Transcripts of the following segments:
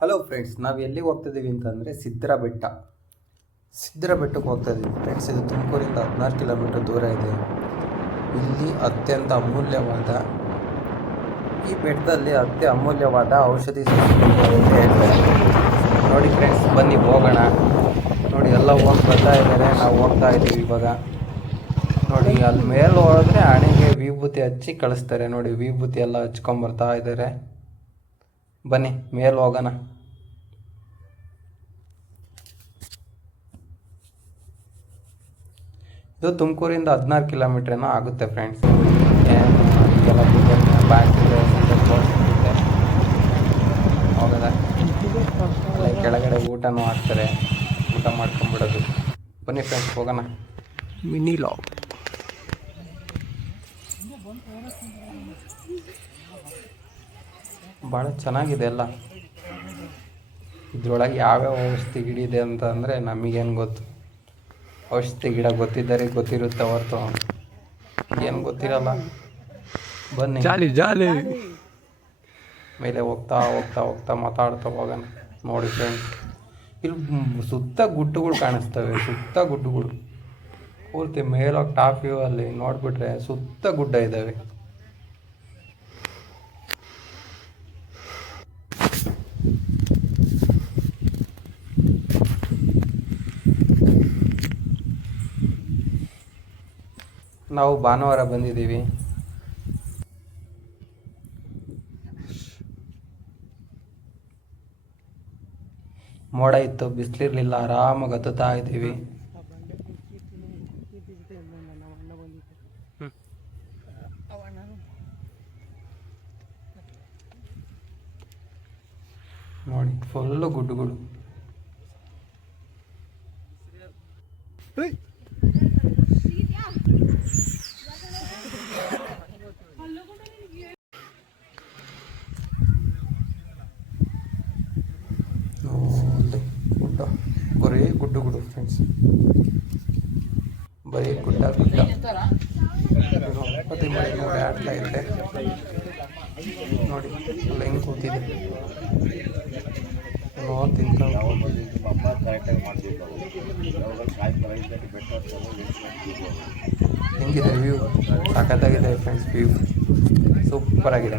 Hello friends ನಾವು ಎಲ್ಲಿಗೆ ಹೋಗ್ತಿದ್ದೀವಿ ಅಂತಂದರೆ ಸಿದ್ದರ ಬೆಟ್ಟ ಸಿದ್ದರ ಬೆಟ್ಟಕ್ಕೆ ಹೋಗ್ತಾ ಇದ್ದೀವಿ ಫ್ರೆಂಡ್ಸ್ ಇದು ತುಮಕೂರಿಂದ ಹದಿನಾರು ಕಿಲೋಮೀಟರ್ ದೂರ ಇದೆ. ಇಲ್ಲಿ ಅತ್ಯಂತ ಅಮೂಲ್ಯವಾದ ಈ ಬೆಟ್ಟದಲ್ಲಿ ಅತ್ಯ ಅಮೂಲ್ಯವಾದ ಔಷಧಿ ನೋಡಿ ಫ್ರೆಂಡ್ಸ್ ಬನ್ನಿ ಹೋಗೋಣ. ನೋಡಿ, ಎಲ್ಲ ಹೋಗಿ ಬರ್ತಾ ಇದ್ದಾರೆ ನಾವು ಹೋಗ್ತಾ ಇದ್ದೀವಿ ಇವಾಗ. ನೋಡಿ ಅಲ್ಲಿ ಮೇಲೆ ಹೋದ್ರೆ ಹಣೆಗೆ ವಿಭೂತಿ ಹಚ್ಚಿ ಕಳಿಸ್ತಾರೆ. ನೋಡಿ, ವಿಭೂತಿ ಎಲ್ಲ ಹಚ್ಕೊಂಬರ್ತಾ ಇದ್ದಾರೆ ಬನ್ನಿ, ಮೇಲೆ ಹೋಗೋಣ. ಇದು ತುಮಕೂರಿಂದ ಹದಿನಾರು ಕಿಲೋಮೀಟ್ರ್ ಏನೋ ಆಗುತ್ತೆ ಫ್ರೆಂಡ್ಸ್ ಕೆಳಗಡೆ ಊಟನೂ ಹಾಕ್ತಾರೆ. ಊಟ ಮಾಡ್ಕೊಂಬಿಡೋದು. ಬನ್ನಿ ಫ್ರೆಂಡ್ಸ್ ಹೋಗೋಣ. ಮಿನಿ ಲಾಗ್ ಭಾಳ ಚೆನ್ನಾಗಿದೆ ಎಲ್ಲ. ಇದ್ರೊಳಗೆ ಯಾವ್ಯಾವ ಔಷಧಿ ಗಿಡ ಇದೆ ಅಂತ ಅಂದರೆ ನಮಗೇನು ಗೊತ್ತು? ಔಷಧಿ ಗಿಡ ಗೊತ್ತಿದ್ದರೆ ಗೊತ್ತಿರುತ್ತೆ ಹೊರತು. ಏನು ಗೊತ್ತಿರಲ್ಲ. ಬನ್ನಿ. ಜಾಲಿ ಜಾಲಿ. ಮೇಲೆ ಹೋಗ್ತಾ ಹೋಗ್ತಾ ಹೋಗ್ತಾ ಮಾತಾಡ್ತಾ ಹೋಗೋಣ. ನೋಡಿ ಫ್ರೆಂಡ್ಸ್ ಇಲ್ಲಿ ಸುತ್ತ ಗುಡ್ಡಗಳು ಕಾಣಿಸ್ತವೆ ಸುತ್ತ ಗುಡ್ಡುಗಳು. ಪೂರ್ತಿ ಮೇಲೋಗಿ ಟಾಪ್ ವ್ಯೂ ಅಲ್ಲಿ ನೋಡಿಬಿಟ್ರೆ ಸುತ್ತ ಗುಡ್ಡ ಇದ್ದಾವೆ ನಾವು ಭಾನುವಾರ ಬಂದಿದ್ದೀವಿ. ಮೋಡ ಇತ್ತು ಬಿಸಿಲಿರ್ಲಿಲ್ಲ ಆರಾಮಾಗಿ ಹತ್ತುತ್ತಾ ಇದ್ದೀವಿ. ನೋಡಿ ಫುಲ್ಲು ಗುಡ್ಡುಗಳು ನೋಡಿ ಗುಡ್ಡ ಬರೀ ಗುಡ್ಡು ಗುಡ್ಡು ಫ್ರೆಂಡ್ಸ್ ಬರೀ ಗುಡ್ಡ ಗುಡ್ಡ. ಮಳೆ ನೋಡಿ ಆಡ್ತಾ ಇದೆ ನೋಡಿ ಅಲ್ಲಿ ಹೆಂಗೆ ಕೂತಿದೆ. ನೋಡಿ ತಿನ್ಕೊಂಡು ಹೆಂಗಿದೆ ವ್ಯೂ ಸಖತ್ತಾಗಿದೆ ಫ್ರೆಂಡ್ಸ್ ವ್ಯೂ ಸೂಪರ್ ಆಗಿದೆ.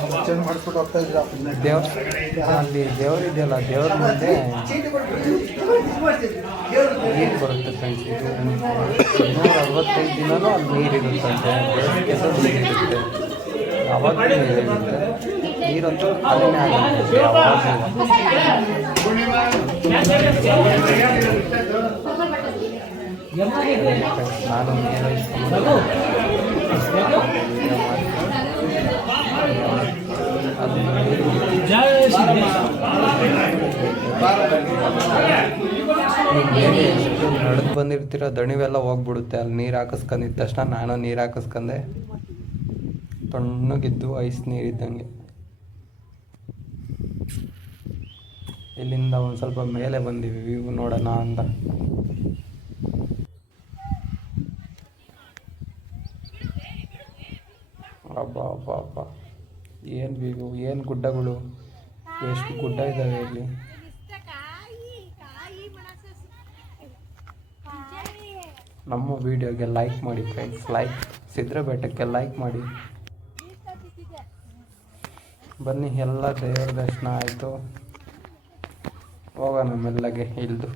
ಪವಿತ್ರ ಪವಿತ್ರ ಸ್ಥಳ ದೇವ್ರ ಅಲ್ಲಿ ದೇವರಿದೆಯಲ್ಲ ದೇವ್ರ ಮುಂದೆ ನೀರು ಬರುತ್ತೆ ಫ್ರೆಂಡ್ಸ್ ಇದು ನೂರ ಅರವತ್ತೈದು ದಿನನೂ ಅಲ್ಲಿ ನೀರಿರುತ್ತಂತೆ ಬೇಸಿಗೆಸು ನೀರಿರುತ್ತೆ ನೀರಿರುತ್ತೆ ನೀರಂತೂ ಕಡಿಮೆ ಆಗುತ್ತೆ ನಾನು ನಡೆದು ಬಂದಿರ್ತೀರ, ದಣಿವೆಲ್ಲ ಹೋಗ್ಬಿಡುತ್ತೆ. ಅಲ್ಲಿ ನೀರು ಹಾಕಿಸ್ಕೊಂಡಿದ್ದ ತಕ್ಷಣ ನಾನು ನೀರು ಹಾಕಿಸ್ಕೊಂಡೆ ತಣ್ಣಗಿದ್ದು ಐಸ್ ನೀರಿದ್ದಂಗೆ. ಇಲ್ಲಿಂದ ಒಂದು ಸ್ವಲ್ಪ ಮೇಲೆ ಬಂದಿವಿ ವ್ಯೂ ನೋಡೋಣ ಅಂತ. ಅಬ್ಬಾ ಅಬ್ಬಾ ಅಬ್ಬ ಏನು ಬೇಕು, ಏನು ಗುಡ್ಡಗಳು? ಎಷ್ಟು ಗುಡ್ಡ ಇದ್ದಾವೆ ಇಲ್ಲಿ? ನಮ್ಮ ವಿಡಿಯೋಗೆ ಲೈಕ್ ಮಾಡಿ ಫ್ರೆಂಡ್ಸ್ ಲೈಕ್ ಸಿದ್ರ ಲೈಕ್ ಮಾಡಿ. ಬನ್ನಿ, ಎಲ್ಲ ದೇವರ ದರ್ಶನ ಆಯಿತು. ಹೋಗೋಣ ಮೆಲ್ಲಗೆ ಇಳಿದು